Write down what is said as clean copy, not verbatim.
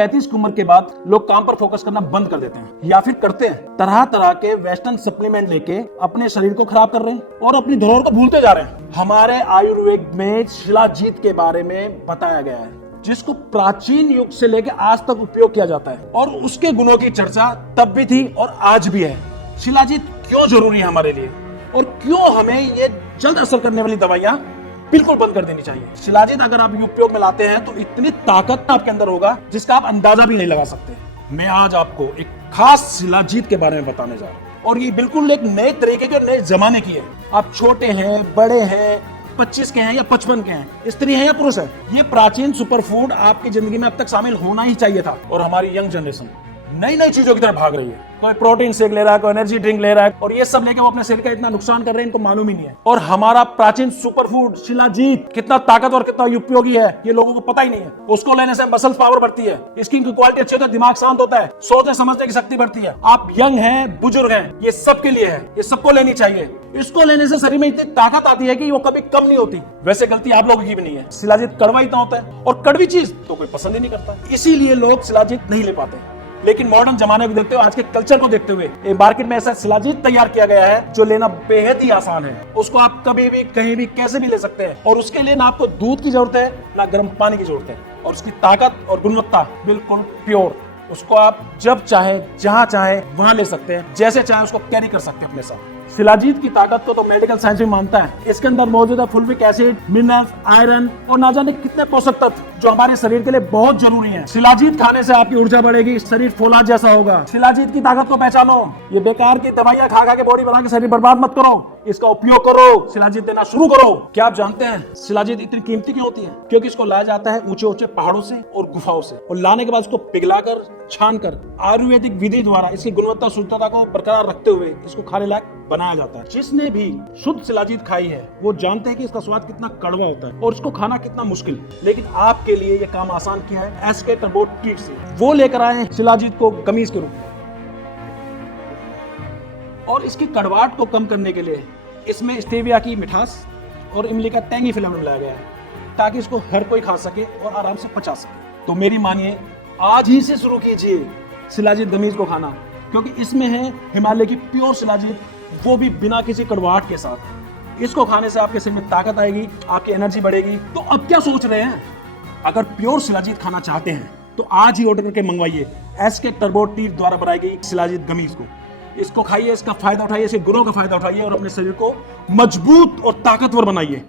35 की उम्र के बाद लोग काम पर फोकस करना बंद कर देते हैं या फिर करते हैं। तरह तरह के वेस्टर्न सप्लीमेंट लेके अपने शरीर को खराब कर रहे हैं और अपनी धरोहर को भूलते जा रहे हैं। हमारे आयुर्वेद में शिलाजीत के बारे में बताया गया है, जिसको प्राचीन युग से लेकर आज तक उपयोग किया जाता है और उसके गुणों की चर्चा तब भी थी और आज भी है। शिलाजीत क्यों जरूरी है हमारे लिए और क्यों हमें ये जल्द असर करने वाली दवाइयां बिल्कुल बंद कर देनी चाहिए। शिलाजीत अगर आप उपयोग में लाते हैं तो इतनी ताकत आपके अंदर होगा जिसका आप अंदाजा भी नहीं लगा सकते। मैं आज आपको एक खास शिलाजीत के बारे में बताने जा रहा हूँ और ये बिल्कुल एक नए तरीके के, नए जमाने की है। आप छोटे हैं, बड़े हैं, 25 के हैं या 55 के हैं, स्त्री है या पुरुष है, ये प्राचीन सुपर फूड आपकी जिंदगी में अब तक शामिल होना ही चाहिए था। और हमारी यंग जनरेशन नई नई चीजों की तरफ भाग रही है। कोई प्रोटीन शेक ले रहा है, कोई एनर्जी ड्रिंक ले रहा है और ये सब लेके वो अपने शरीर का इतना नुकसान कर रहे हैं, इनको मालूम ही नहीं है। और हमारा प्राचीन सुपर फूड शिलाजीत कितना ताकतवर, कितना उपयोगी है, ये लोगों को पता ही नहीं है। उसको लेने से मसल पावर बढ़ती है, स्किन की क्वालिटी अच्छी होती है, दिमाग शांत होता है, सोचने समझने की शक्ति बढ़ती है। आप यंग हैं, बुजुर्ग हैं, ये सबके लिए है, ये सबको लेनी चाहिए। इसको लेने से शरीर में इतनी ताकत आती है कि वो कभी कम नहीं होती। वैसे गलती आप लोगों की भी नहीं है। शिलाजीत कड़वा इतना होता है और कड़वी चीज तो कोई पसंद ही नहीं करता, इसीलिए लोग शिलाजीत नहीं ले पाते। लेकिन मॉडर्न जमाने को देखते हुए, आज के कल्चर को देखते हुए, एक मार्केट में ऐसा शिलाजीत तैयार किया गया है जो लेना बेहद ही आसान है। उसको आप कभी भी, कहीं भी, कैसे भी ले सकते हैं और उसके लिए ना आपको दूध की जरूरत है ना गर्म पानी की जरूरत है और उसकी ताकत और गुणवत्ता बिल्कुल प्योर। उसको आप जब चाहे, जहां चाहे वहां ले सकते हैं, जैसे चाहे उसको कैरी कर सकते हैं अपने साथ। शिलाजीत की ताकत को तो मेडिकल साइंस भी मानता है। इसके अंदर मौजूद है फुल्विक एसिड, मिनरल्स, आयरन और ना जाने कितने पोषक तत्व जो हमारे शरीर के लिए बहुत जरूरी हैं। शिलाजीत खाने से आपकी ऊर्जा बढ़ेगी, शरीर फौलाद जैसा होगा। शिलाजीत की ताकत को पहचानो। ये बेकार की दवाइयां खा खा के बॉडी बना के शरीर बर्बाद मत करो, इसका उपयोग करो, शिलाजीत देना शुरू करो। क्या आप जानते हैं शिलाजीत इतनी कीमती क्यों होती है? क्योंकि इसको लाया जाता है ऊंचे ऊंचे पहाड़ों से और गुफाओं से, और लाने के बाद इसको पिघलाकर, छानकर आयुर्वेदिक विधि द्वारा इसकी गुणवत्ता, शुद्धता को बरकरार रखते हुए इसको खाने लायक बनाया जाता है। जिसने भी शुद्ध शिलाजीत खाई है वो जानते हैं कि इसका स्वाद कितना कड़वा होता है और इसको खाना कितना मुश्किल। लेकिन आपके लिए ये काम आसान किया है एसके टर्बो ट्रीट से। वो लेकर आए शिलाजीत को गमीज के रूप में और इसकी कड़वाहट को कम करने के लिए इसमें स्टेविया की मिठास और इमली का टैंगी फ्लेवर मिलाया गया है ताकि इसको हर कोई खा सके और आराम से पचा सके। तो मेरी मानिए, आज ही से शुरू कीजिए शिलाजीत गमीज को खाना, क्योंकि इसमें है हिमालय की प्योर शिलाजीत, वो भी बिना किसी कड़वाहट के साथ। इसको खाने से आपके शरीर में ताकत आएगी, आपकी एनर्जी बढ़ेगी। तो अब क्या सोच रहे हैं? अगर प्योर शिलाजीत खाना चाहते हैं तो आज ही ऑर्डर करके मंगवाइए एसके टर्बो ट्रीट द्वारा बनाई गई शिलाजीत गमीज को। इसको खाइए, इसका फायदा उठाइए, इसके गुणों का फायदा उठाइए और अपने शरीर को मजबूत और ताकतवर बनाइए।